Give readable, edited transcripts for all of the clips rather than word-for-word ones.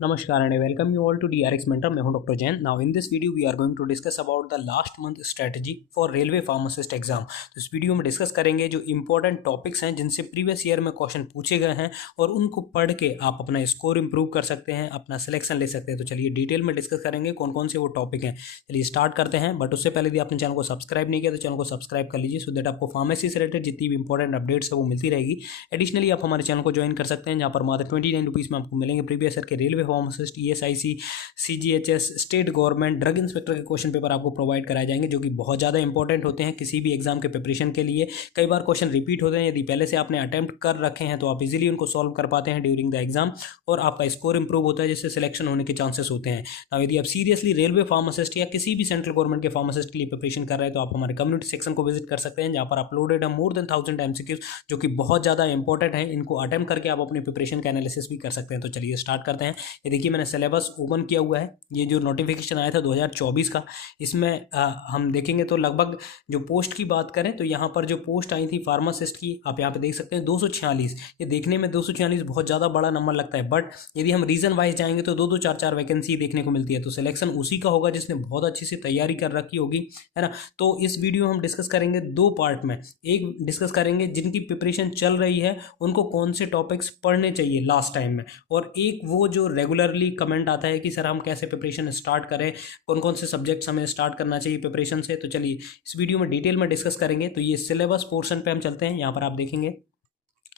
Namaskar and I welcome you all to DRX Mentor. मैं हूं doctor Jain. Now in this video we are going to discuss about the last month strategy for railway pharmacist exam. तो इस video में discuss करेंगे जो important topics हैं जिनसे previous year में क्वेश्चन पूछे गए हैं और उनको पढ़ के आप अपना स्कोर इंप्रूव कर सकते हैं, अपना सिलेक्शन ले सकते हैं. तो चलिए डिटेल में डिस्कस करेंगे कौन कौन से वो टॉपिक हैं. चलिए स्टार्ट करते हैं. बट उससे पहले यदि आपने चैनल को सब्सक्राइब नहीं किया तो चैनल को सब्सक्राइब कर लीजिए सो दैट आपको फार्मेसी से रिलेटेड जितनी भी इंपॉर्टेंट अपडेट्स है वो मिलती रहेगी. एडिशनली आप हमारे चैनल को ज्वाइन कर सकते हैं जहाँ पर मात्र 29 रुपीज़ में आपको मिलेंगे प्रीवियस ईयर के railway pharmacist, ESIC, CGHS, state government, drug inspector के क्वेश्चन पेपर आपको प्रोवाइड कराए जाएंगे जो कि बहुत ज़्यादा इंपॉर्टेंट होते हैं किसी भी एग्जाम के प्रिपरेशन के लिए. कई बार क्वेश्चन रिपीट होते हैं, यदि पहले से आपने अटेम्प्ट कर रखे हैं तो आप इजीली उनको सॉल्व कर पाते हैं ड्यूरिंग द एग्जाम और आपका स्कोर इंप्रूव होता है जिससे सिलेक्शन होने के चांसेस होते हैं. अब यदि आप सीरियसली रेलवे फार्मासिस्ट या किसी भी सेंट्रल गवर्नमेंट के फार्मासिस्ट के लिए प्रिपरेशन कर रहे हैं तो आप हमारे कम्युनिटी सेक्शन को विजिट कर सकते हैं जहाँ पर अपलोडेड है मोर देन 1000 MCQs जो कि बहुत ज़्यादा इंपॉर्टेंट है. इनको अटेम्प्ट करके आप अपनी प्रिपरेशन का एनालिसिस भी कर सकते हैं. तो चलिए स्टार्ट करते हैं. ये देखिए मैंने सिलेबस ओपन किया हुआ है. ये जो नोटिफिकेशन आया था 2024 का, इसमें हम देखेंगे तो लगभग जो पोस्ट की बात करें तो यहाँ पर जो पोस्ट आई थी फार्मासिस्ट की आप यहाँ पे देख सकते हैं 246. ये देखने में 246 बहुत ज़्यादा बड़ा नंबर लगता है बट यदि हम रीजन वाइज जाएंगे तो दो दो चार चार वैकेंसी देखने को मिलती है. तो सिलेक्शन उसी का होगा जिसने बहुत अच्छी से तैयारी कर रखी होगी, है ना. तो इस वीडियो में हम डिस्कस करेंगे दो पार्ट में. एक डिस्कस करेंगे जिनकी प्रिपरेशन चल रही है उनको कौन से टॉपिक्स पढ़ने चाहिए लास्ट टाइम में, और एक वो जो रेगुलरली कमेंट आता है कि सर हम कैसे प्रिपरेशन स्टार्ट करें, कौन कौन से सब्जेक्ट्स हमें स्टार्ट करना चाहिए प्रिपरेशन से. तो चलिए इस वीडियो में डिटेल में डिस्कस करेंगे. तो ये सिलेबस पोर्शन पे हम चलते हैं. यहाँ पर आप देखेंगे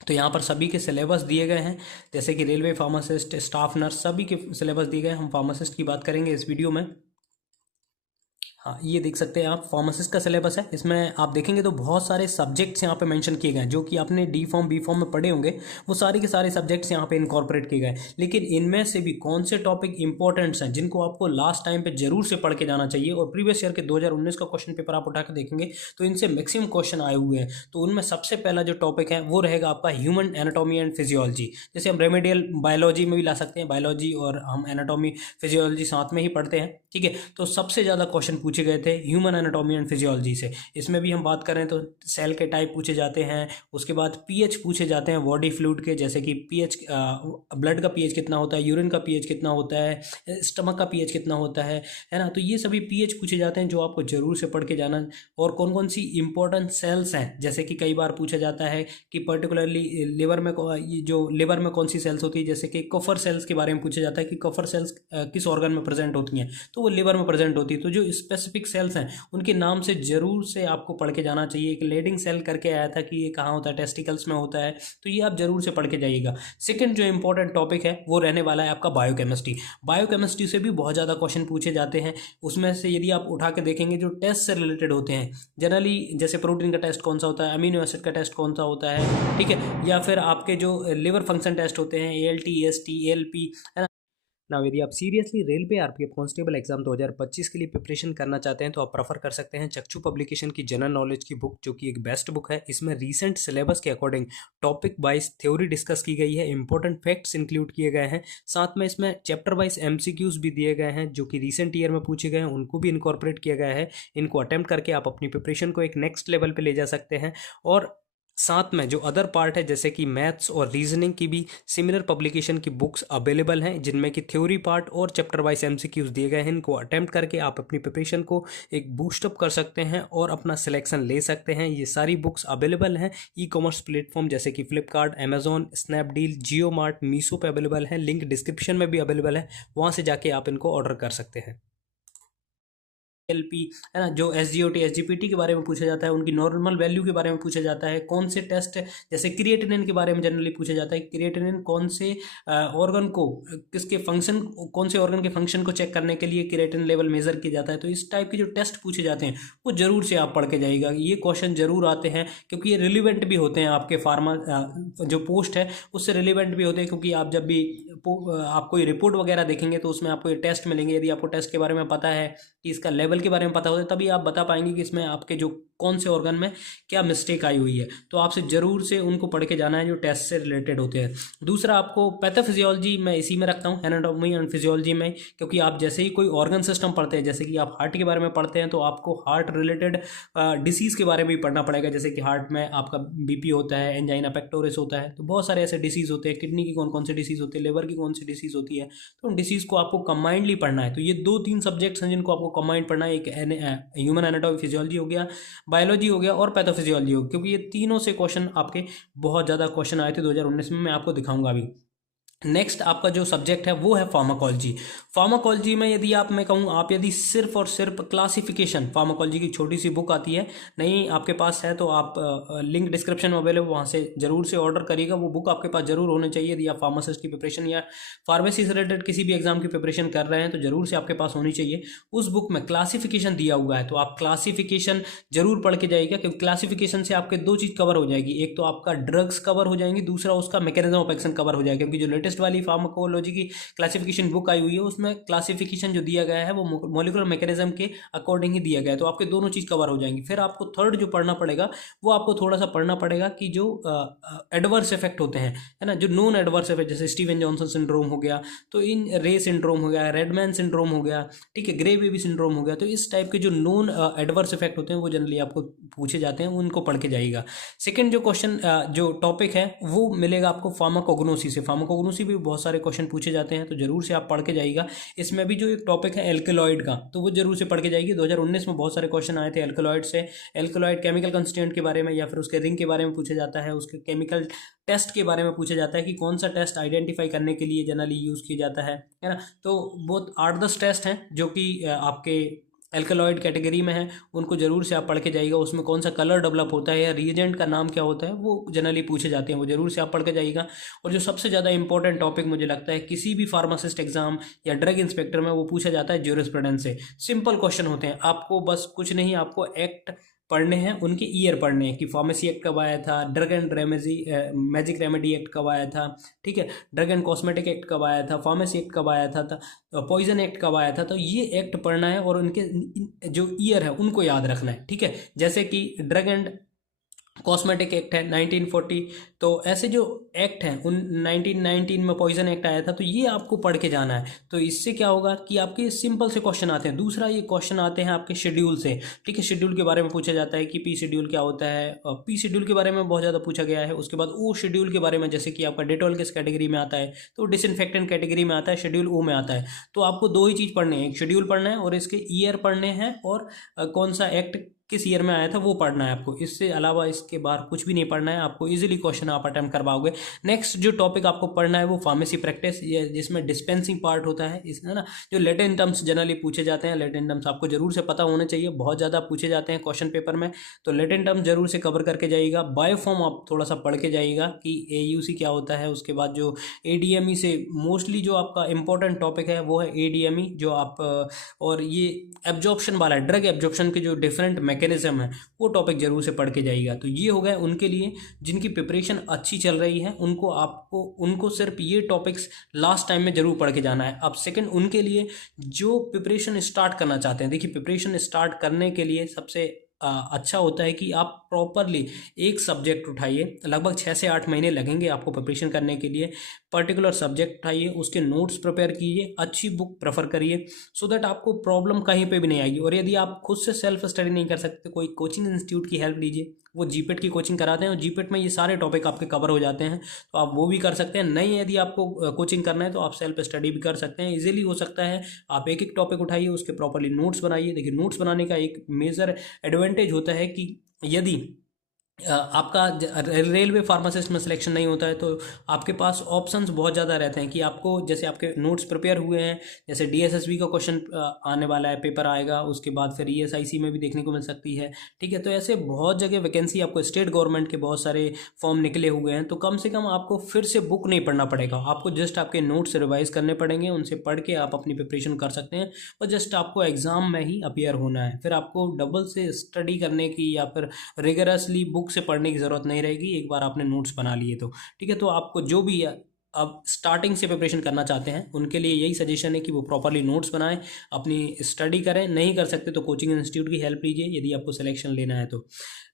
तो यहाँ पर सभी के सिलेबस दिए गए हैं जैसे कि रेलवे फार्मासिस्ट, स्टाफ नर्स, सभी के सिलेबस दिए गए हैं. हम फार्मासिस्ट की बात करेंगे इस वीडियो में. हाँ, ये देख सकते हैं आप फार्मासिस्ट का सिलेबस है. इसमें आप देखेंगे तो बहुत सारे सब्जेक्ट्स यहाँ पे मेंशन किए गए हैं जो कि आपने डी फॉर्म बी फॉर्म में पढ़े होंगे. वो सारे के सारे सब्जेक्ट्स यहाँ पे इनकॉर्पोरेट किए गए हैं. लेकिन इनमें से भी कौन से टॉपिक इंपॉर्टेंट्स हैं जिनको आपको लास्ट टाइम पे जरूर से पढ़ के जाना चाहिए, और प्रीवियस ईयर के 2019 का क्वेश्चन पेपर आप उठा के देखेंगे तो इनसे मैक्सिमम क्वेश्चन आए हुए हैं. तो उनमें सबसे पहला जो टॉपिक है वो रहेगा आपका ह्यूमन एनाटॉमी एंड फिजियोलॉजी. जैसे हम रेमेडियल बायोलॉजी में भी ला सकते हैं, बायोलॉजी और हम एनाटॉमी फिजियोलॉजी साथ में ही पढ़ते हैं, ठीक है. तो सबसे ज़्यादा क्वेश्चन पूछे गए थे ह्यूमन एनाटॉमी एंड फिजियोलॉजी से. इसमें भी हम बात करें तो सेल के टाइप पूछे जाते हैं, उसके बाद पीएच पूछे जाते हैं बॉडी फ्लूइड के, जैसे कि पीएच, ब्लड का पीएच कितना होता है, यूरिन का पीएच कितना होता है, स्टमक का पीएच कितना होता है ना. तो ये सभी पीएच पूछे जाते हैं जो आपको जरूर से पढ़ के जाना. और कौन कौन सी इंपॉर्टेंट सेल्स हैं, जैसे कि कई बार पूछा जाता है कि पर्टिकुलरली लिवर में जो लिवर में कौन सी सेल्स होती है, जैसे कि कफर सेल्स के बारे में पूछा जाता है कि कफर सेल्स किस ऑर्गन में प्रेजेंट होती हैं, तो वो लिवर में प्रेजेंट होती है. तो जो स्पेसिफिक सेल्स हैं उनके नाम से जरूर से आपको पढ़ के जाना चाहिए. एक लेडिंग सेल करके आया था कि ये कहाँ होता है, टेस्टिकल्स में होता है, तो ये आप जरूर से पढ़ के जाइएगा. सेकंड जो इंपॉर्टेंट टॉपिक है वो रहने वाला है आपका बायोकेमिस्ट्री. बायोकेमिस्ट्री से भी बहुत ज़्यादा क्वेश्चन पूछे जाते हैं. उसमें से यदि आप उठा के देखेंगे जो टेस्ट से रिलेटेड होते हैं जनरली, जैसे प्रोटीन का टेस्ट कौन सा होता है, अमीनो एसिड का टेस्ट कौन सा होता है, ठीक है, या फिर आपके जो लिवर फंक्शन टेस्ट होते हैं ALT, AST, ALP, है ना. ना यदि आप seriously railway RPF constable exam 2025 के लिए प्रिपरेशन करना चाहते हैं तो आप प्रेफर कर सकते हैं चक्षु पब्लिकेशन की जनरल नॉलेज की बुक, जो कि एक बेस्ट बुक है. इसमें रीसेंट सिलेबस के according topic wise theory discuss की गई है, इंपॉर्टेंट फैक्ट्स इंक्लूड किए गए हैं, साथ में इसमें चैप्टर वाइज MCQs भी दिए गए हैं जो कि रिसेंट ईयर में पूछे गए हैं, उनको भी इनकॉर्पोरेट किया गया है. इनको अटेम्प्ट करके आप अपनी प्रिपरेशन को एक नेक्स्ट लेवल पर ले जा सकते हैं. और साथ में जो अदर पार्ट है जैसे कि मैथ्स और रीजनिंग की भी सिमिलर पब्लिकेशन की बुक्स अवेलेबल हैं जिनमें कि थ्योरी पार्ट और चैप्टर वाइज MCQs दिए गए हैं. इनको अटेम्प्ट करके आप अपनी प्रिपरेशन को एक बूस्टअप कर सकते हैं और अपना सिलेक्शन ले सकते हैं. ये सारी बुक्स अवेलेबल हैं ई-कॉमर्स प्लेटफॉर्म जैसे कि फ्लिपकार्ट, अमेजोन, स्नैपडील, जियो मार्ट, मीशो पे अवेलेबल है. लिंक डिस्क्रिप्शन में भी अवेलेबल है, वहाँ से जाके आप इनको ऑर्डर कर सकते हैं. LP, है ना, जो SGOT SGPT के बारे में पूछा जाता है, उनकी नॉर्मल वैल्यू के बारे में पूछा जाता है. कौन से टेस्ट, जैसे क्रिएटिनिन के बारे में जनरली पूछा जाता है, क्रिएटिनिन कौन से ऑर्गन को, किसके फंक्शन, कौन से ऑर्गन के फंक्शन को चेक करने के लिए क्रिएटिन लेवल मेजर किया जाता है. तो इस टाइप के जो टेस्ट पूछे जाते हैं वो जरूर से आप पढ़ के जाइएगा. ये क्वेश्चन जरूर आते हैं क्योंकि ये रिलीवेंट भी होते हैं आपके फार्मा जो पोस्ट है उससे रिलीवेंट भी होते हैं, क्योंकि आप जब भी आप कोई रिपोर्ट वगैरह देखेंगे तो उसमें आपको ये टेस्ट मिलेंगे. यदि आपको टेस्ट के बारे में पता है कि इसका लेवल लेवल के बारे में पता होता है तभी आप बता पाएंगे कि इसमें आपके जो कौन से ऑर्गन में क्या मिस्टेक आई हुई है। तो आपसे ज़रूर से उनको पढ़ के जाना है जो टेस्ट से रिलेटेड होते हैं। दूसरा आपको पैथोफिजियोलॉजी मैं इसी में रखता हूँ, एनाटॉमी एंड फिजियोलॉजी में, क्योंकि आप जैसे ही कोई ऑर्गन सिस्टम पढ़ते हैं, जैसे कि आप हार्ट के बारे में पढ़ते हैं तो आपको हार्ट रिलेटेड डिसीज़ के बारे में भी पढ़ना पड़ेगा। जैसे कि हार्ट में आपका बीपी होता है, एंजाइना पेक्टोरिस होता है, तो बहुत सारे ऐसे डिसीज़ होते हैं। किडनी की कौन कौन सी डिसीज़ होती है, लिवर की कौन सी डिसीज़ होती है, तो उन डिसीज़ को आपको कंबाइंडली पढ़ना है। तो ये 2-3 सब्जेक्ट्स हैं जिनको आपको कंबाइंड पढ़ना है। एक ह्यूमन एनाटॉमी फिजियोलॉजी हो गया, बायोलॉजी हो गया और पैथोफिजियोलॉजी हो गया, क्योंकि ये तीनों से क्वेश्चन आपके बहुत ज़्यादा क्वेश्चन आए थे 2019 में। मैं आपको दिखाऊंगा अभी। नेक्स्ट आपका जो सब्जेक्ट है वो है फार्माकोलॉजी। फार्माकोलॉजी में यदि आप, मैं कहूँ आप यदि सिर्फ और सिर्फ क्लासिफिकेशन, फार्माकोलॉजी की छोटी सी बुक आती है, नहीं आपके पास है तो आप लिंक डिस्क्रिप्शन में अवेलेबल, वहाँ से जरूर से ऑर्डर करिएगा। वो बुक आपके पास जरूर होनी चाहिए यदि आप फार्मासिस्ट की प्रिपरेशन या फार्मेसी से रिलेटेड किसी भी एग्जाम की प्रिपरेशन कर रहे हैं तो जरूर से आपके पास होनी चाहिए। उस बुक में क्लासिफिकेशन दिया हुआ है, तो आप क्लासिफिकेशन जरूर पढ़ के जाइएगा, क्योंकि क्लासिफिकेशन से आपके 2 चीज़ कवर हो जाएगी। एक तो आपका ड्रग्स कवर हो जाएंगी, दूसरा उसका मैकेनिज्म ऑफ एक्शन कवर हो जाएगा। क्योंकि जो लेटेस्ट वाली फार्माकोलॉजी की क्लासिफिकेशन बुक आई हुई है उसमें क्लासिफिकेशन जो दिया गया है वो मॉलिक्यूलर मैकेनिज्म के अकॉर्डिंग ही दिया गया है, तो आपके दोनों चीज़ कवर हो जाएंगी। फिर आपको थर्ड जो पढ़ना पड़ेगा वो आपको थोड़ा सा पढ़ना पड़ेगा कि जो एडवर्स इफेक्ट होते हैं, है ना, जो नॉन एडवर्स इफेक्ट, जैसे स्टीवन जॉनसन सिंड्रोम हो गया, तो इन रे सिंड्रोम हो गया, रेडमैन सिंड्रोम हो गया, ठीक है, ग्रे बेबी सिंड्रोम हो गया। तो इस टाइप के जो नॉन एडवर्स इफेक्ट होते हैं वो जनरली आपको पूछे जाते हैं, उनको पढ़ के जाइएगा। सेकंड जो क्वेश्चन जो टॉपिक है वो मिलेगा आपको फार्माकोग्नोसी से। फार्माकोग्नोसी भी बहुत सारे क्वेश्चन पूछे जाते हैं, तो जरूर से आप पढ़ के जाइएगा। इसमें भी जो एक टॉपिक है एल्केलॉइड का, तो वो जरूर से पढ़ के जाइए। 2019 में बहुत सारे क्वेश्चन आए थे एल्केलॉइड से। एल्केलॉइड केमिकल कंस्टिट्यूएंट के बारे में या फिर उसके रिंग के बारे में पूछा जाता है, उसके केमिकल टेस्ट के बारे में पूछा जाता है कि कौन सा टेस्ट आइडेंटिफाई करने के लिए जनरली यूज़ किया जाता है ना। तो बहुत 8-10 टेस्ट हैं जो कि आपके एल्कलॉइड कैटेगरी में है, उनको जरूर से आप पढ़ के जाइएगा। उसमें कौन सा कलर डेवलप होता है या रिएजेंट का नाम क्या होता है वो जनरली पूछे जाते हैं, वो जरूर से आप पढ़ के जाइएगा। और जो सबसे ज़्यादा इंपॉर्टेंट टॉपिक मुझे लगता है किसी भी फार्मासिस्ट एग्जाम या ड्रग इंस्पेक्टर में, वो पूछा जाता है ज्यूरिस्प्रूडेंस से। सिंपल क्वेश्चन होते हैं, आपको बस कुछ नहीं, आपको एक्ट पढ़ने हैं, उनके ईयर पढ़ने हैं कि फार्मेसी एक्ट कब आया था, drug and magic remedy act कब आया था, ठीक है, ड्रग एंड कॉस्मेटिक एक्ट कब आया था, फार्मेसी एक्ट कब आया था, पॉइजन एक्ट कब आया था। तो ये एक्ट पढ़ना है और उनके जो ईयर है उनको याद रखना है, ठीक है। जैसे कि ड्रग एंड कॉस्मेटिक एक्ट है 1940, तो ऐसे जो एक्ट हैं उन 1919 में पॉइजन एक्ट आया था, तो ये आपको पढ़ के जाना है। तो इससे क्या होगा कि आपके सिंपल से क्वेश्चन आते हैं। दूसरा ये क्वेश्चन आते हैं आपके शेड्यूल से, ठीक है। शेड्यूल के बारे में पूछा जाता है कि पी शेड्यूल क्या होता है, पी शेड्यूल के बारे में बहुत ज़्यादा पूछा गया है। उसके बाद ओ शेड्यूल के बारे में, जैसे कि आपका डेटॉल किस कैटेगरी में आता है, तो डिसइंफेक्टेंट कैटेगरी में आता है, शेड्यूल ओ में आता है। तो आपको 2 ही चीज़ पढ़ने हैं, एक शेड्यूल पढ़ना है और इसके ईयर पढ़ने हैं, और कौन सा एक्ट किस ईयर में आया था वो पढ़ना है आपको। इससे अलावा इसके बाहर कुछ भी नहीं पढ़ना है आपको। इजीली क्वेश्चन आप अटेम्प्ट कर पाओगे। नेक्स्ट जो टॉपिक आपको पढ़ना है वो फार्मेसी प्रैक्टिस, जिसमें डिस्पेंसिंग पार्ट होता है, इस है ना, जो लेटेंट टर्म्स जनरली पूछे जाते हैं। लेटेंट टर्म्स आपको जरूर से पता होने चाहिए, बहुत ज़्यादा पूछे जाते हैं क्वेश्चन पेपर में, तो लेटेंट टर्म्स जरूर से कवर करके जाइएगा। बायोफॉर्म आप थोड़ा सा पढ़ के जाइएगा कि AUC क्या होता है। उसके बाद जो ADME से मोस्टली जो आपका इंपॉर्टेंट टॉपिक है वो है ADME, जो आप और ये एब्जॉर्प्शन वाला है, ड्रग एब्जॉर्प्शन के जो डिफरेंट मैकेनिज्म है वो टॉपिक जरूर से पढ़ के जाइएगा। तो ये हो गया उनके लिए जिनकी प्रिपरेशन अच्छी चल रही है, उनको सिर्फ ये टॉपिक्स लास्ट टाइम में जरूर पढ़ के जाना है। अब सेकंड उनके लिए जो प्रिपरेशन स्टार्ट करना चाहते हैं, देखिए प्रिपरेशन स्टार्ट करने के लिए सबसे अच्छा होता है कि आप प्रॉपरली एक सब्जेक्ट उठाइए। लगभग 6 से 8 महीने लगेंगे आपको प्रिपरेशन करने के लिए। पर्टिकुलर सब्जेक्ट उठाइए, उसके नोट्स प्रिपेयर कीजिए, अच्छी बुक प्रेफर करिए, सो दैट आपको प्रॉब्लम कहीं पे भी नहीं आएगी। और यदि आप खुद से सेल्फ स्टडी नहीं कर सकते, कोई कोचिंग इंस्टीट्यूट की हेल्प लीजिए, वो जीपेट की कोचिंग कराते हैं और जीपेट में ये सारे टॉपिक आपके कवर हो जाते हैं, तो आप वो भी कर सकते हैं। नहीं, यदि आपको कोचिंग करना है तो आप सेल्फ स्टडी भी कर सकते हैं, इजीली हो सकता है। आप एक एक टॉपिक उठाइए, उसके प्रॉपरली नोट्स बनाइए। देखिए नोट्स बनाने का एक मेजर एडवांटेज होता है कि यदि आपका रेलवे फार्मासिस्ट में सिलेक्शन नहीं होता है तो आपके पास ऑप्शंस बहुत ज़्यादा रहते हैं कि आपको, जैसे आपके नोट्स प्रिपेयर हुए हैं, जैसे DSSB का क्वेश्चन आने वाला है, पेपर आएगा, उसके बाद फिर ESIC में भी देखने को मिल सकती है, ठीक है। तो ऐसे बहुत जगह वैकेंसी, आपको स्टेट गवर्नमेंट के बहुत सारे फॉर्म निकले हुए हैं, तो कम से कम आपको फिर से बुक नहीं पढ़ना पड़ेगा, आपको जस्ट आपके नोट्स रिवाइज करने पड़ेंगे, उनसे पढ़ के आप अपनी प्रिपरेशन कर सकते हैं, और जस्ट आपको एग्जाम में ही अपीयर होना है। फिर आपको डबल से स्टडी करने की या फिर रिगरसली बुक से पढ़ने की ज़रूरत नहीं रहेगी, एक बार आपने नोट्स बना लिए तो, ठीक है। तो आपको जो भी अब स्टार्टिंग से प्रिपरेशन करना चाहते हैं उनके लिए यही सजेशन है कि वो प्रॉपरली नोट्स बनाएं, अपनी स्टडी करें। नहीं कर सकते तो कोचिंग इंस्टीट्यूट की हेल्प लीजिए यदि आपको सिलेक्शन लेना है तो।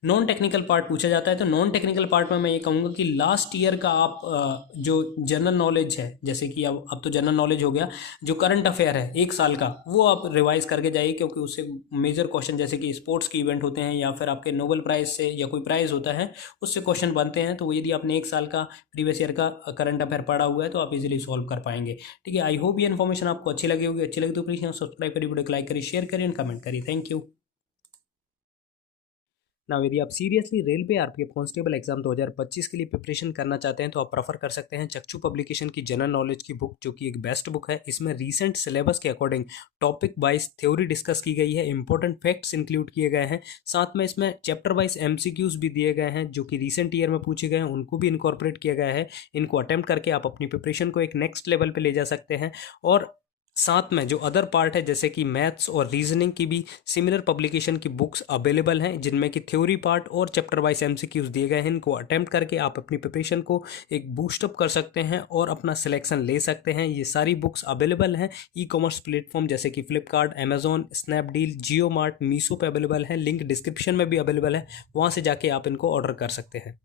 नॉन टेक्निकल पार्ट पूछा जाता है, तो नॉन टेक्निकल पार्ट में मैं ये कहूँगा कि लास्ट ईयर का आप जो जनरल नॉलेज है, जैसे कि अब तो जनरल नॉलेज हो गया, जो करंट अफेयर है 1 साल का वो आप रिवाइज करके जाइए, क्योंकि उससे मेजर क्वेश्चन जैसे कि स्पोर्ट्स के इवेंट होते हैं या फिर आपके नोबेल प्राइज से या कोई प्राइज़ होता है उससे क्वेश्चन बनते हैं, तो यदि आपने 1 साल का प्रीवियस ईयर का करंट अफेयर पढ़ा हुआ है तो आप इजीली सॉल्व कर पाएंगे। ठीक है, आई होप ये इन्फॉर्मेशन आपको अच्छी लगी होगी। अच्छी लगी तो प्लीज़ सब्सक्राइब करिए, वीडियो को लाइक करिए, शेयर करिए एंड कमेंट करिए। Thank you. ना यदि आप seriously railway RPF constable exam 2025 के लिए प्रिपरेशन करना चाहते हैं तो आप प्रेफर कर सकते हैं चक्षु पब्लिकेशन की जनरल नॉलेज की बुक, जो कि एक बेस्ट बुक है। इसमें रीसेंट सिलेबस के according topic wise theory discuss की गई है, इंपॉर्टेंट फैक्ट्स इंक्लूड किए गए हैं, साथ में इसमें चैप्टर वाइज एमसीक्यूज भी दिए गए हैं जो कि रिसेंट ईयर में पूछे गए हैं, उनको भी इनकॉर्पोरेट किया गया है। इनको अटेम्प्ट करके आप अपनी प्रिपरेशन को एक नेक्स्ट लेवल पर ले जा सकते हैं। और साथ में जो अदर पार्ट है जैसे कि मैथ्स और रीजनिंग की भी सिमिलर पब्लिकेशन की बुक्स अवेलेबल हैं, जिनमें कि थ्योरी पार्ट और चैप्टर वाइज एमसीक्यूज दिए गए हैं। इनको अटेम्प्ट करके आप अपनी प्रिपरेशन को एक बूस्टअप कर सकते हैं और अपना सिलेक्शन ले सकते हैं। ये सारी बुक्स अवेलेबल हैं ई कॉमर्स प्लेटफॉर्म जैसे कि फ्लिपकार्ट, अमेजॉन, स्नैपडील, जियो मार्ट, मीशो पे अवेलेबल है। लिंक डिस्क्रिप्शन में भी अवेलेबल है, वहाँ से जाके आप इनको ऑर्डर कर सकते हैं।